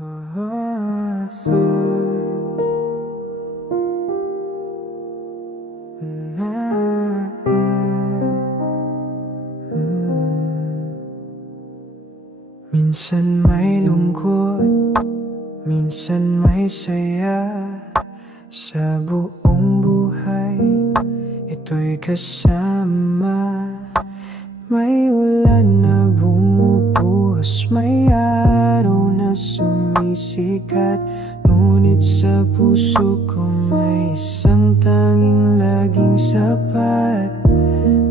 Minsan may lungkot, minsan may saya. Sa buong buhay, ito'y kasama. May ulan na bumubuhos, may araw na sumisikat. Ngunit sa puso ko may isang tanging laging sapat.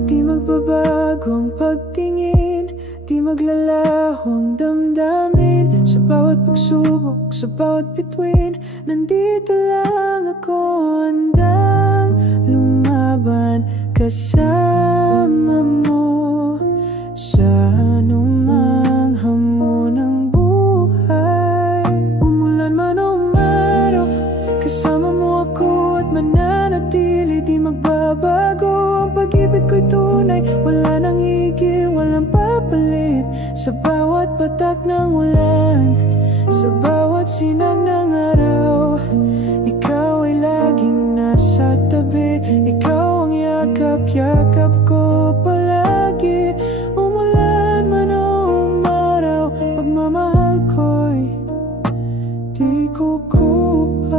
Di magbabago ang pagtingin, di maglalaho ang damdamin. Sa bawat pagsubok, sa bawat bituin, nandito lang ako, handang lumaban kasama mo. Sa anumang hamon ng buhay, umulan man o umaraw, kasama mo ako at mananatili. Di magbabago ang pag-ibig ko'y tunay, wala nang higil, walang papalit. Sa bawat patak ng ulan, sa bawat sinag ng araw, ikaw ay laging nasa tabi. Ikaw ang yakap-yakap ko palagi. Umulan man o umaraw, pagmamahal ko'y di kukupas.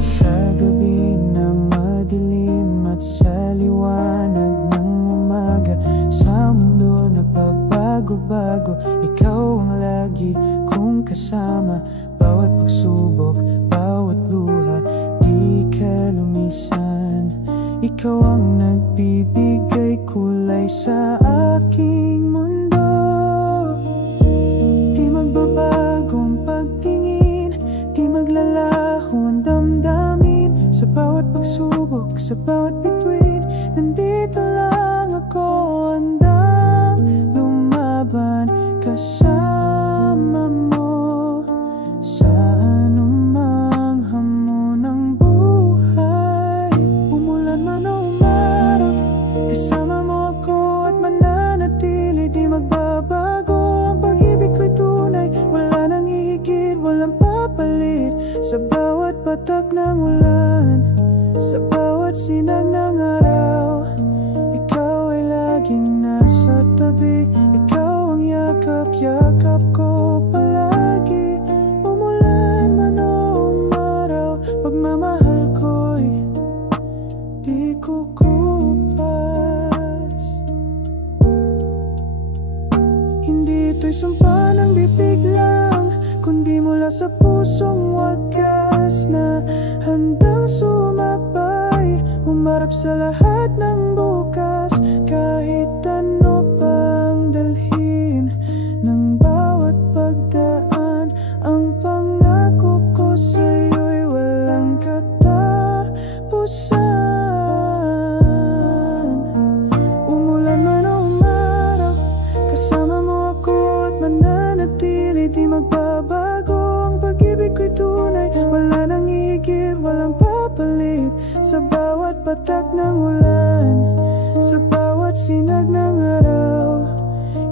Sa gabi na madilim at sa liwanag ng umaga, sa mundo na pabago-bago, ikaw ang lagi kong kasama. Bawat pagsubok, bawat luha, di ka lumisan. Ikaw ang nagbibigay kulay sa aking mundo. Di magbabago ang pagtingin, di maglalaho ang damdamin. Sa bawat pagsubok, sa bawat bituin, nandito lang ako, handang lumaban kasama mo. Sa anumang hamon ng buhay, umulan man o umaraw, kasama mo ako at mananatili. Di magbabago ang pag-ibig ko'y tunay, wala nang hihigit, walang papalit. Sa bawat patak ng ulan, sa bawat sinag ng araw, ikaw ay laging nasa tabi. Ikaw ang yakap-yakap ko palagi. Umulan man o umaraw, pagmamahal ko'y di kukupas. Hindi ito'y sumpa ng bibig lang, kundi mula sa pusong wagas na handang sumabay, humarap sa lahat ng bukas. Kahit ano pang dalhin ng bawat pagdaan, ang pangako ko sa'yo'y walang katapusan. Umulan man o umaraw, kasama mo ako at mananatili. Di magbabago ang pag-ibig ko'y tunay, wala nang higil, walang papalit. Sa bawat patak ng ulan, sa bawat sinag ng araw,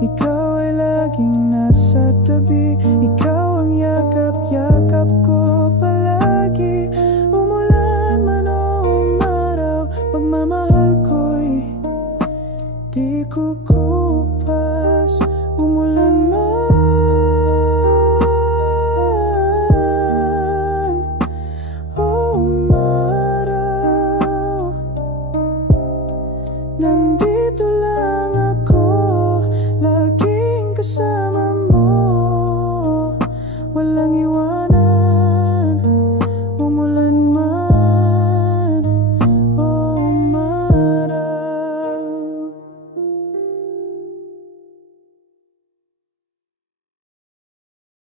ikaw ay laging nasa tabi. Ikaw ang yakap-yakap ko palagi. Umulan man o umaraw, pagmamahal ko'y di kukupas. Umulan man o umaraw, nandito lang ako, laging kasama.